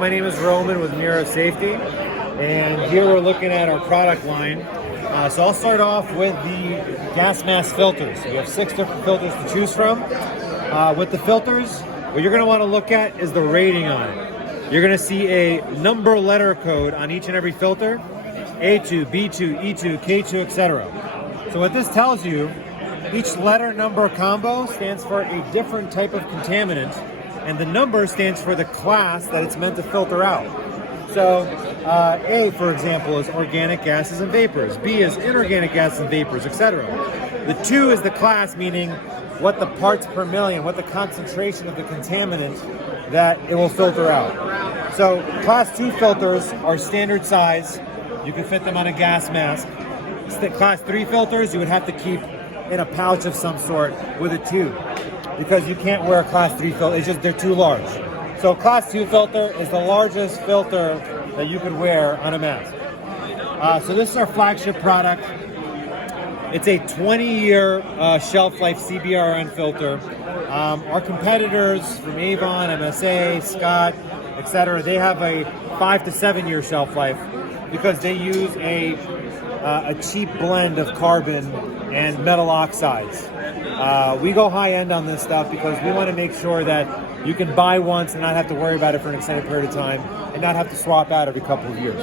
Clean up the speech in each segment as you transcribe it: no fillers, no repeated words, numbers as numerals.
My name is Roman with Mira Safety, and here we're looking at our product line. So I'll start off with the gas mask filters. We have 6 different filters to choose from. With the filters, what you're going to want to look at is the rating on it. You're going to see a number letter code on each and every filter, A2, B2, E2, K2, etc. So what this tells you, each letter number combo stands for a different type of contaminant, and the number stands for the class that it's meant to filter out. So A, for example, is organic gases and vapors. B is inorganic gases and vapors, etc. The 2 is the class, meaning what the parts per million, what the concentration of the contaminant that it will filter out. So class 2 filters are standard size. You can fit them on a gas mask. Class 3 filters you would have to keep in a pouch of some sort with a tube, because you can't wear a class 3 filter. It's just they're too large. So class 2 filter is the largest filter that you could wear on a mask. So this is our flagship product. It's a 20-year shelf life CBRN filter. Our competitors from Avon, MSA, Scott, etc., they have a 5 to 7 year shelf life because they use a cheap blend of carbon and metal oxides. We go high end on this stuff because we want to make sure that you can buy once and not have to worry about it for an extended period of time and not have to swap out every couple of years.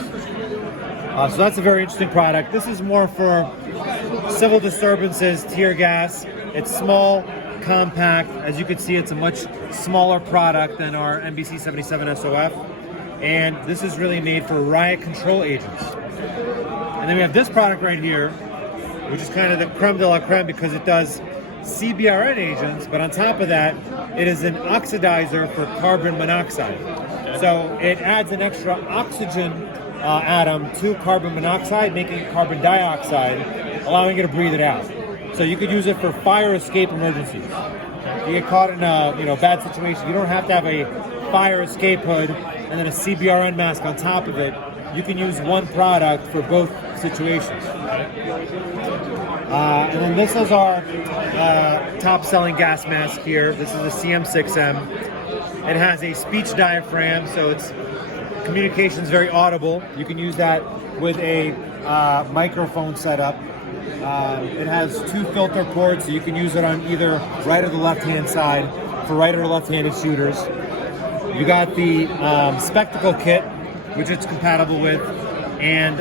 So that's a very interesting product. This is more for civil disturbances, tear gas. It's small, compact. As you can see, it's a much smaller product than our NBC 77 SOF. And this is really made for riot control agents. And then we have this product right here, which is kind of the creme de la creme because it does CBRN agents, but on top of that, it is an oxidizer for carbon monoxide. So it adds an extra oxygen atom to carbon monoxide, making it carbon dioxide, allowing you to breathe it out. So you could use it for fire escape emergencies. You get caught in a bad situation, you don't have to have a fire escape hood and then a CBRN mask on top of it. You can use one product for both situations. And then this is our top-selling gas mask here. This is the CM6M. It has a speech diaphragm, so its communication is very audible. You can use that with a microphone setup. It has 2 filter ports, so you can use it on either right or the left-hand side for right or left-handed shooters. You got the spectacle kit, which it's compatible with, and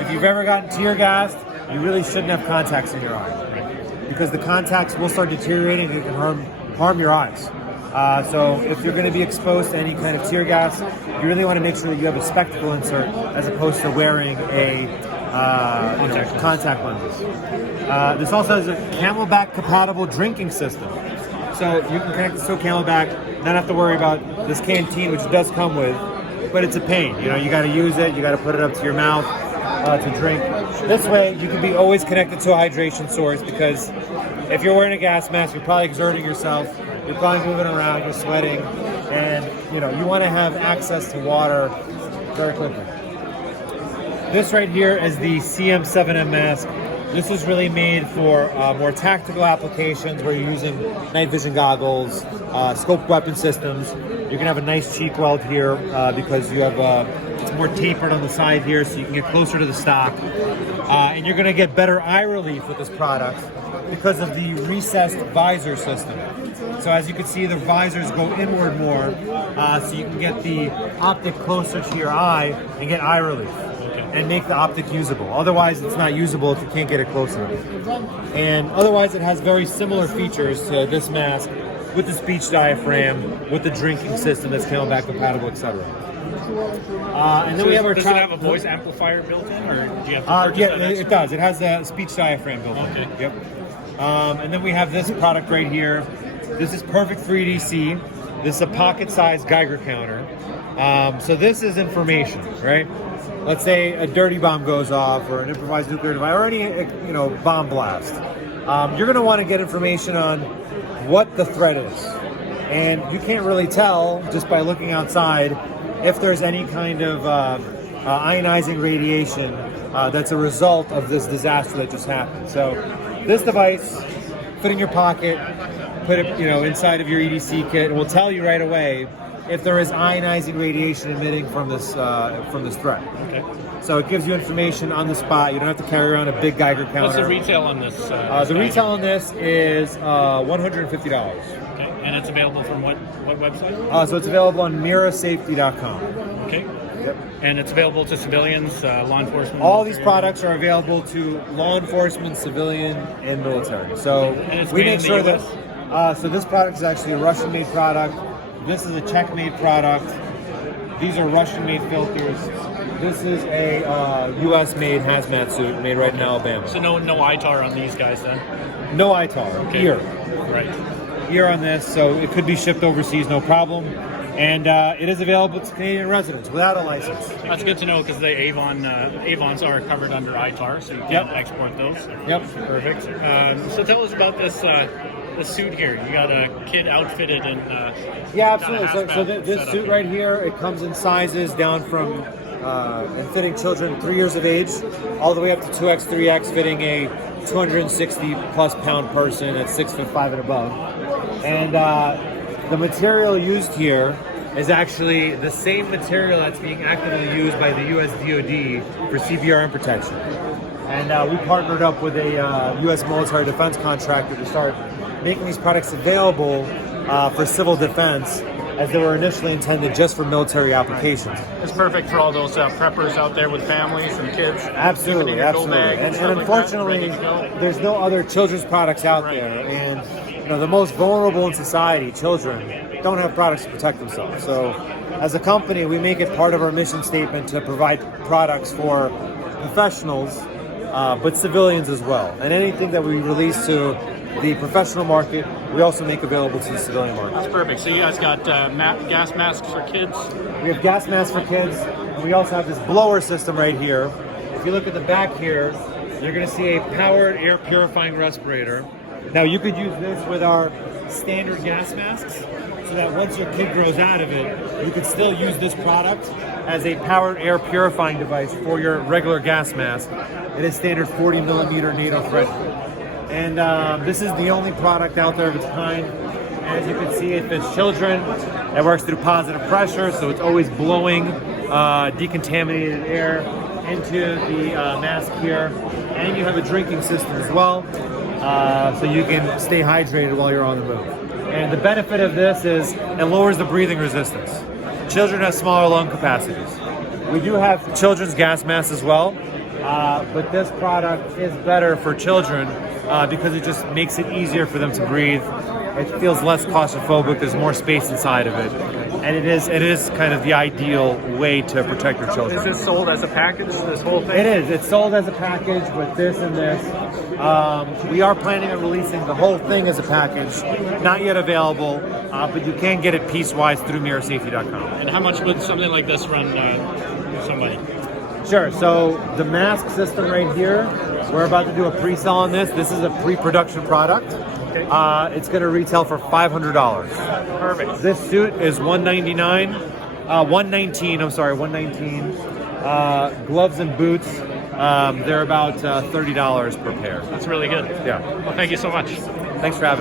if you've ever gotten tear gassed, you really shouldn't have contacts in your eye, because the contacts will start deteriorating and it can harm your eyes. So if you're going to be exposed to any kind of tear gas, you really want to make sure that you have a spectacle insert as opposed to wearing a contact lenses. This also has a Camelback compatible drinking system. So you can connect this to a Camelback, not have to worry about this canteen, which it does come with, but it's a pain. You got to use it, you got to put it up to your mouth to drink. This way, you can be always connected to a hydration source, because if you're wearing a gas mask, you're probably exerting yourself, you're probably moving around, you're sweating, and you want to have access to water very quickly. This right here is the CM7M mask. This is really made for more tactical applications where you're using night vision goggles, scoped weapon systems. You can have a nice cheek weld here because you have it's more tapered on the side here, so you can get closer to the stock. And you're going to get better eye relief with this product because of the recessed visor system. So as you can see, the visors go inward more, so you can get the optic closer to your eye and get eye relief and make the optic usable. Otherwise, it's not usable if you can't get it close enough. And otherwise, it has very similar features to this mask with the speech diaphragm, with the drinking system that's Camelback compatible, etc. And then we have our. Does it have a voice amplifier built in, or do you have to purchase that extra? It does. It has a speech diaphragm built in. Okay. Yep. And then we have this product right here. This is perfect for EDC. This is a pocket-sized Geiger counter. So this is information, right? Let's say a dirty bomb goes off, or an improvised nuclear device, or any bomb blast. You're going to want to get information on what the threat is, and you can't really tell just by looking outside if there's any kind of ionizing radiation that's a result of this disaster that just happened. So this device, fit in your pocket, put it inside of your EDC kit, and will tell you right away if there is ionizing radiation emitting from this threat. Okay. So it gives you information on the spot. You don't have to carry around a big Geiger counter. What's the retail on this? The retail on this is $150. Okay. And it's available from what website? So it's available on mirasafety.com. Okay. Yep. And it's available to civilians, law enforcement? All these products are available to law enforcement, civilian, and military. So And it's we made make in sure the that. So this product is actually a Russian-made product. This is a Czech-made product. These are Russian-made filters. This is a U.S.-made hazmat suit made right in Alabama. So no ITAR on these guys then? No ITAR. Okay. Ear. Right. Ear on this, so it could be shipped overseas, no problem. And it is available to Canadian residents without a license. That's good to know because the Avons are covered under ITAR, so you can export those. Yep. Perfect. So tell us about this suit here. You got a kid outfitted and yeah, absolutely. So hazmat this setup suit here. right here, it comes in sizes down from and fitting children 3 years of age, all the way up to 2X, 3X, fitting a 260 plus pound person at 6'5" and above. And the material used here is actually the same material that's being actively used by the U.S. DoD for CBRN protection. And we partnered up with a U.S. military defense contractor to start making these products available for civil defense, as they were initially intended just for military applications. It's perfect for all those preppers out there with families and kids. Absolutely, Your go absolutely. bag And stuff like that, unfortunately, ready to go. there's no other children's products out Right. there. And the most vulnerable in society, children, don't have products to protect themselves. So as a company, we make it part of our mission statement to provide products for professionals, but civilians as well. And anything that we release to the professional market, we also make available to the civilian market. That's perfect. So you guys got gas masks for kids. We have gas masks for kids, and we also have this blower system right here. If you look at the back here, you're going to see a powered air purifying respirator. Now you could use this with our standard gas masks, so that once your kid grows out of it, you could still use this product as a powered air purifying device for your regular gas mask. It is standard 40 millimeter NATO thread. And this is the only product out there of its kind. As you can see, it fits children. It works through positive pressure, so it's always blowing decontaminated air into the mask here. And you have a drinking system as well, so you can stay hydrated while you're on the move. And the benefit of this is it lowers the breathing resistance. Children have smaller lung capacities. We do have children's gas masks as well, but this product is better for children because it just makes it easier for them to breathe. It feels less claustrophobic. There's more space inside of it, and it is kind of the ideal way to protect your children. Is this sold as a package? This whole thing? It is. It's sold as a package with this and this. We are planning on releasing the whole thing as a package. Not yet available, but you can get it piecewise through mirasafety.com. And how much would something like this run somebody? Sure. So the mask system right here, we're about to do a pre-sale on this. This is a pre-production product. Okay. It's going to retail for $500. Perfect. This suit is $119. Gloves and boots, they're about $30 per pair. That's really good. Yeah. Well, thank you so much. Thanks for having me.